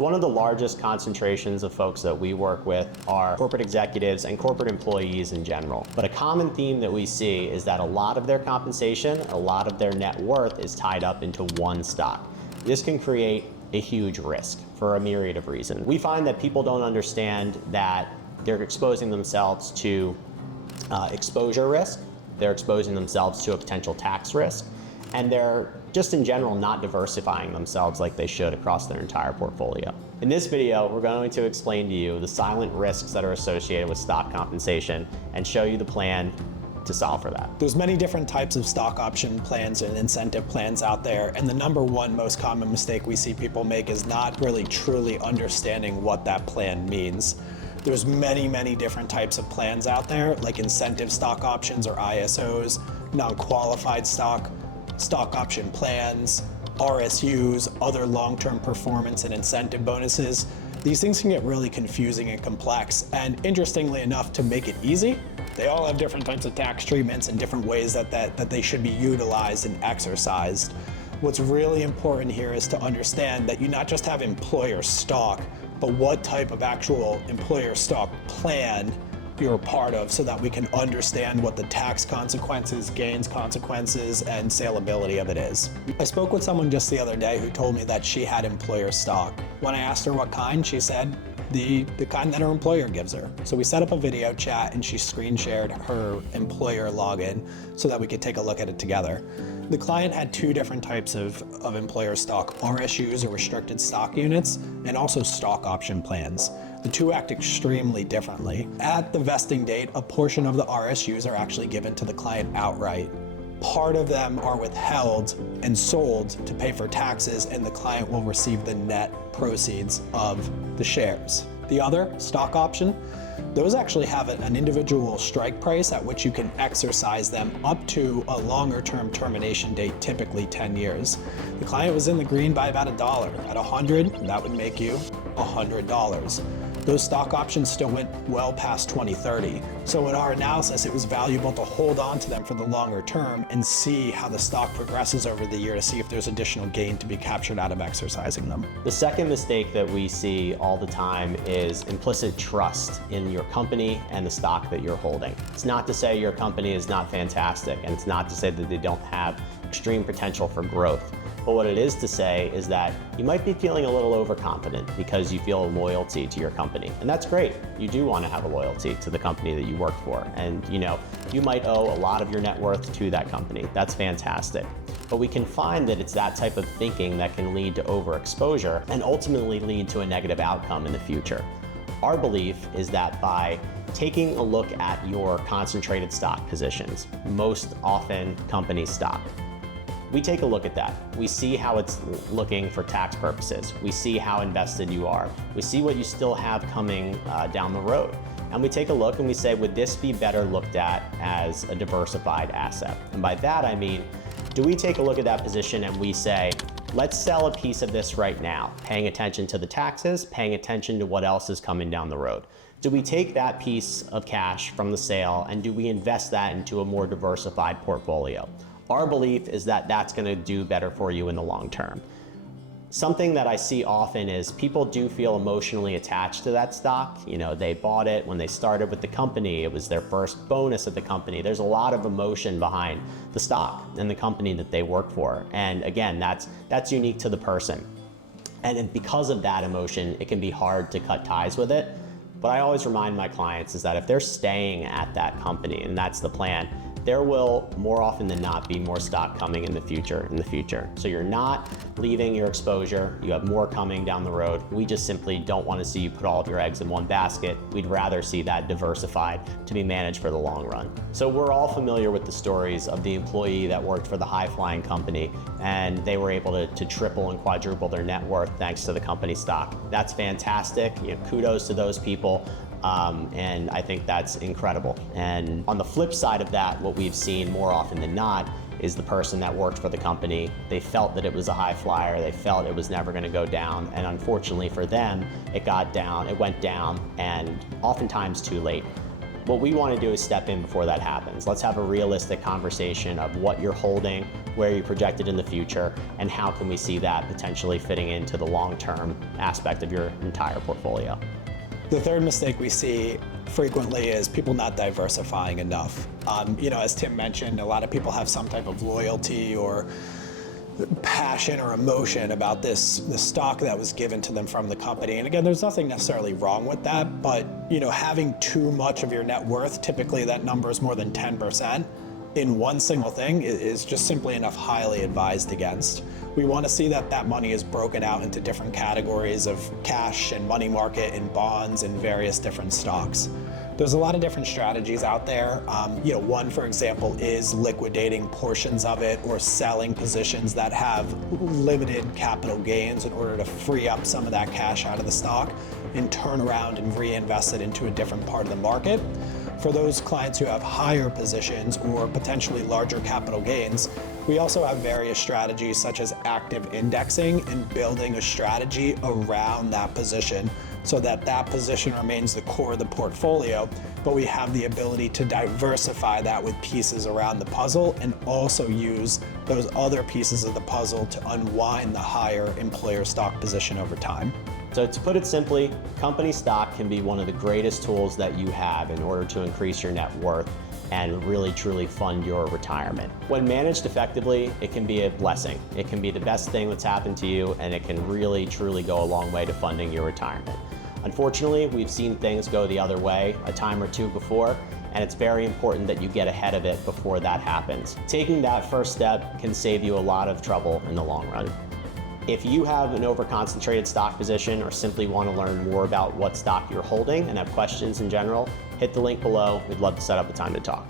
So one of the largest concentrations of folks that we work with are corporate executives and corporate employees in general. But a common theme that we see is that a lot of their compensation, a lot of their net worth is tied up into one stock. This can create a huge risk for a myriad of reasons. We find that people don't understand that they're exposing themselves to exposure risk, they're exposing themselves to a potential tax risk, and they're just in general not diversifying themselves like they should across their entire portfolio. In this video, we're going to explain to you the silent risks that are associated with stock compensation and show you the plan to solve for that. There's many different types of stock option plans and incentive plans out there, and the number one most common mistake we see people make is not really truly understanding what that plan means. There's many different types of plans out there, like incentive stock options or ISOs, non-qualified stock option plans, RSUs, other long-term performance and incentive bonuses. These things can get really confusing and complex, and interestingly enough, to make it easy, they all have different types of tax treatments and different ways that they should be utilized and exercised. What's really important here is to understand that you not just have employer stock, but what type of actual employer stock plan you're a part of, so that we can understand what the tax consequences, gains consequences, and saleability of it is. I spoke with someone just the other day who told me that she had employer stock. When I asked her what kind, she said the kind that her employer gives her. So we set up a video chat and she screen shared her employer login so that we could take a look at it together. The client had two different types of employer stock: RSUs, or restricted stock units, and also stock option plans. The two act extremely differently. At the vesting date, a portion of the RSUs are actually given to the client outright. Part of them are withheld and sold to pay for taxes, and the client will receive the net proceeds of the shares. The other, stock option, those actually have an individual strike price at which you can exercise them up to a longer term termination date, typically 10 years. The client was in the green by about $1. At 100, that would make you $100. Those stock options still went well past 2030. So in our analysis, it was valuable to hold on to them for the longer term and see how the stock progresses over the year to see if there's additional gain to be captured out of exercising them. The second mistake that we see all the time is implicit trust in your company and the stock that you're holding. It's not to say your company is not fantastic, and it's not to say that they don't have extreme potential for growth. But what it is to say is that you might be feeling a little overconfident because you feel a loyalty to your company. And that's great. You do want to have a loyalty to the company that you work for. And you might owe a lot of your net worth to that company. That's fantastic. But we can find that it's that type of thinking that can lead to overexposure and ultimately lead to a negative outcome in the future. Our belief is that by taking a look at your concentrated stock positions, most often company stock, we take a look at that. We see how it's looking for tax purposes. We see how invested you are. We see what you still have coming down the road. And we take a look and we say, would this be better looked at as a diversified asset? And by that, I mean, do we take a look at that position and we say, let's sell a piece of this right now, paying attention to the taxes, paying attention to what else is coming down the road? Do we take that piece of cash from the sale and do we invest that into a more diversified portfolio? Our belief is that that's going to do better for you in the long term. Something that I see often is people do feel emotionally attached to that stock. They bought it when they started with the company. It was their first bonus at the company. There's a lot of emotion behind the stock and the company that they work for. And again, that's unique to the person. And because of that emotion, it can be hard to cut ties with it. But I always remind my clients is that if they're staying at that company, and that's the plan, there will more often than not be more stock coming in the future. So you're not leaving your exposure, you have more coming down the road. We just simply don't want to see you put all of your eggs in one basket. We'd rather see that diversified to be managed for the long run. So we're all familiar with the stories of the employee that worked for the high-flying company and they were able to triple and quadruple their net worth thanks to the company stock. That's fantastic. Kudos to those people. And I think that's incredible. And on the flip side of that, what we've seen more often than not is the person that worked for the company. They felt that it was a high flyer. They felt it was never going to go down. And unfortunately for them, it went down, and oftentimes too late. What we want to do is step in before that happens. Let's have a realistic conversation of what you're holding, where you're projected in the future, and how can we see that potentially fitting into the long-term aspect of your entire portfolio. The third mistake we see frequently is people not diversifying enough. As Tim mentioned, a lot of people have some type of loyalty or passion or emotion about the stock that was given to them from the company. And again, there's nothing necessarily wrong with that, but having too much of your net worth, typically that number is more than 10%, in one single thing is just simply enough highly advised against. We want to see that money is broken out into different categories of cash and money market and bonds and various different stocks. There's a lot of different strategies out there. One, for example, is liquidating portions of it or selling positions that have limited capital gains in order to free up some of that cash out of the stock and turn around and reinvest it into a different part of the market. For those clients who have higher positions or potentially larger capital gains, we also have various strategies such as active indexing and building a strategy around that position so that position remains the core of the portfolio, but we have the ability to diversify that with pieces around the puzzle and also use those other pieces of the puzzle to unwind the higher employer stock position over time. So to put it simply, company stock can be one of the greatest tools that you have in order to increase your net worth and really truly fund your retirement. When managed effectively, it can be a blessing. It can be the best thing that's happened to you, and it can really truly go a long way to funding your retirement. Unfortunately, we've seen things go the other way a time or two before, and it's very important that you get ahead of it before that happens. Taking that first step can save you a lot of trouble in the long run. If you have an overconcentrated stock position or simply want to learn more about what stock you're holding and have questions in general, hit the link below. We'd love to set up a time to talk.